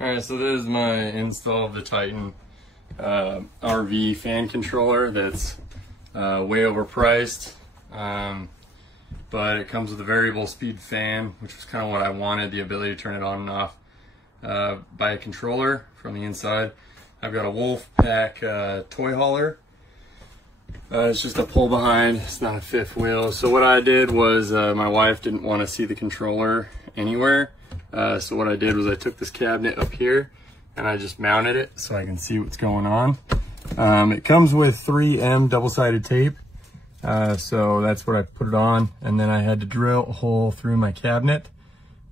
Alright, so this is my install of the Titan RV fan controller that's way overpriced, but it comes with a variable speed fan, which was kind of what I wanted, the ability to turn it on and off by a controller from the inside. I've got a Wolfpack toy hauler. It's just a pull behind, it's not a fifth wheel. So what I did was my wife didn't want to see the controller anywhere. So what I did was I took this cabinet up here and I just mounted it so I can see what's going on. It comes with 3M double-sided tape. So that's what I put it on. And then I had to drill a hole through my cabinet,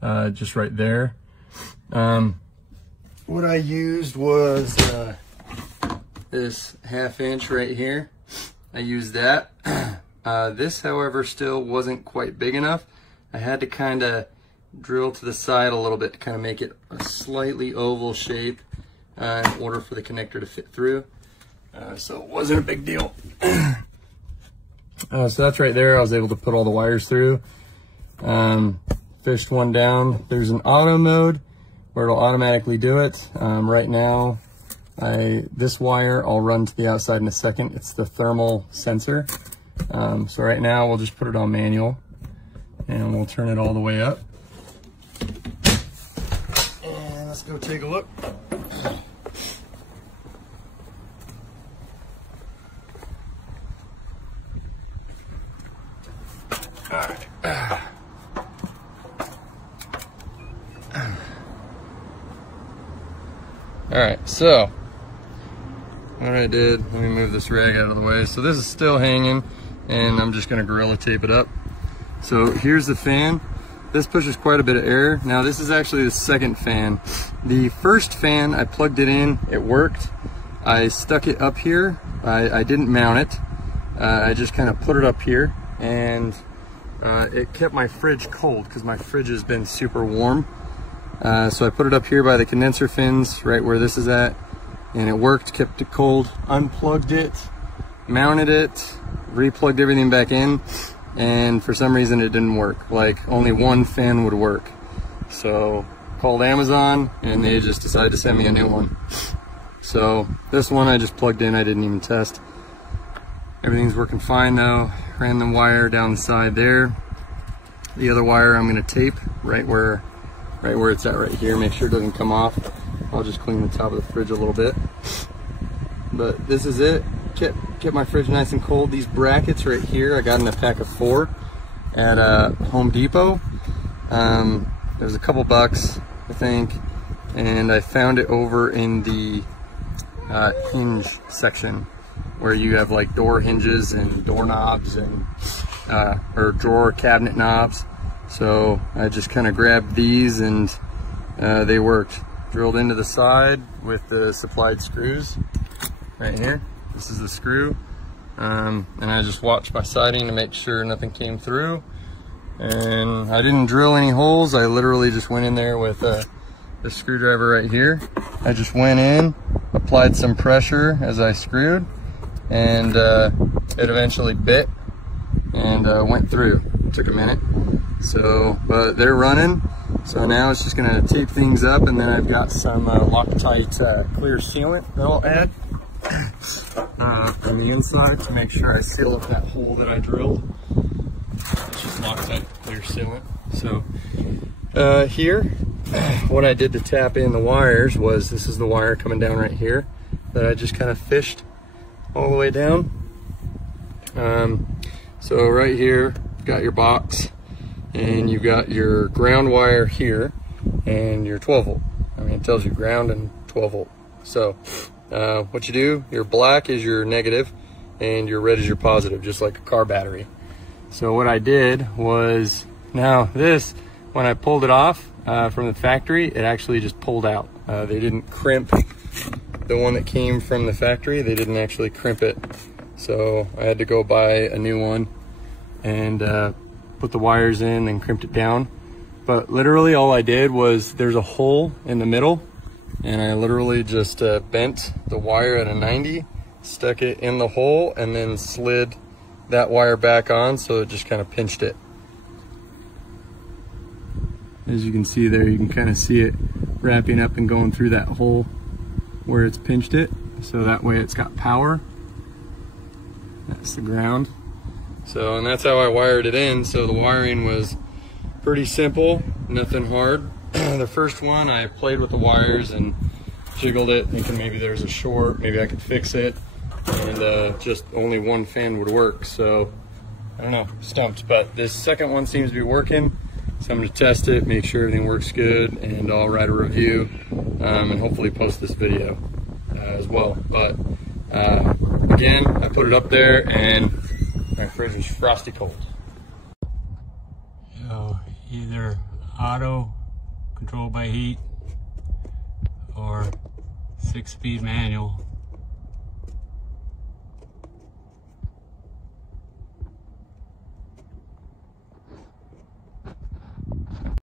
just right there. What I used was this 1/2 inch right here. I used that. This, however, still wasn't quite big enough. I had to kind of drill to the side a little bit to kind of make it a slightly oval shape in order for the connector to fit through. So it wasn't a big deal. So that's right there. I was able to put all the wires through. Fished one down. There's an auto mode where it'll automatically do it. Right now, this wire I'll run to the outside in a second. It's the thermal sensor. So right now we'll just put it on manual and we'll turn it all the way up. And let's go take a look. All right. All right, so what I did, let me move this rag out of the way. So this is still hanging and I'm just gonna Gorilla Tape it up. So here's the fan. This pushes quite a bit of air. Now this is actually the second fan. The first fan, I plugged it in, it worked. I stuck it up here. I didn't mount it. I just kind of put it up here and it kept my fridge cold because my fridge has been super warm. So I put it up here by the condenser fins, right where this is at, and it worked, kept it cold. Unplugged it, mounted it, replugged everything back in, and for some reason it didn't work. Like only one fan would work. So called Amazon and they just decided to send me a new one. So this one I just plugged in, I didn't even test. Everything's working fine though. Ran the wire down the side there. The other wire I'm gonna tape right where it's at right here. Make sure it doesn't come off. I'll just clean the top of the fridge a little bit. But this is it. Kept my fridge nice and cold. These brackets right here, I got in a pack of 4 at Home Depot. There's a couple bucks, I think, and I found it over in the hinge section where you have like door hinges and doorknobs and or drawer cabinet knobs. So I just kind of grabbed these and they worked. Drilled into the side with the supplied screws right here. This is the screw. And I just watched my siding to make sure nothing came through. And I didn't drill any holes. I literally just went in there with the screwdriver right here. I just went in, applied some pressure as I screwed, and it eventually bit and went through. It took a minute. So, but they're running. So now it's just gonna tape things up, and then I've got some Loctite clear sealant that I'll add on the inside to make sure I seal up that hole that I drilled. It's just Loctite clear sealant. So here, what I did to tap in the wires was, this is the wire coming down right here that I just kind of fished all the way down. So right here, you've got your box, and you've got your ground wire here and your 12 volt. I mean, it tells you ground and 12 volt. So what you do, your black is your negative and your red is your positive, just like a car battery. So what I did was, now this, when I pulled it off from the factory, it actually just pulled out. They didn't crimp the one that came from the factory. They didn't actually crimp it. So I had to go buy a new one and put the wires in and crimped it down. But literally all I did was, there's a hole in the middle, and I literally just bent the wire at a 90, stuck it in the hole, and then slid that wire back on, so it just kind of pinched it. As you can see there, you can kind of see it wrapping up and going through that hole where it's pinched it, so that way it's got power. That's the ground. So, and that's how I wired it in. So the wiring was pretty simple, nothing hard. The first one, I played with the wires and jiggled it, thinking maybe there's a short, maybe I could fix it, and just only one fan would work. So I don't know, stumped. But this second one seems to be working, so I'm going to test it, make sure everything works good, and I'll write a review and hopefully post this video as well. But again, I put it up there and my fridge is frosty cold. So either auto, controlled by heat, or 6-speed manual.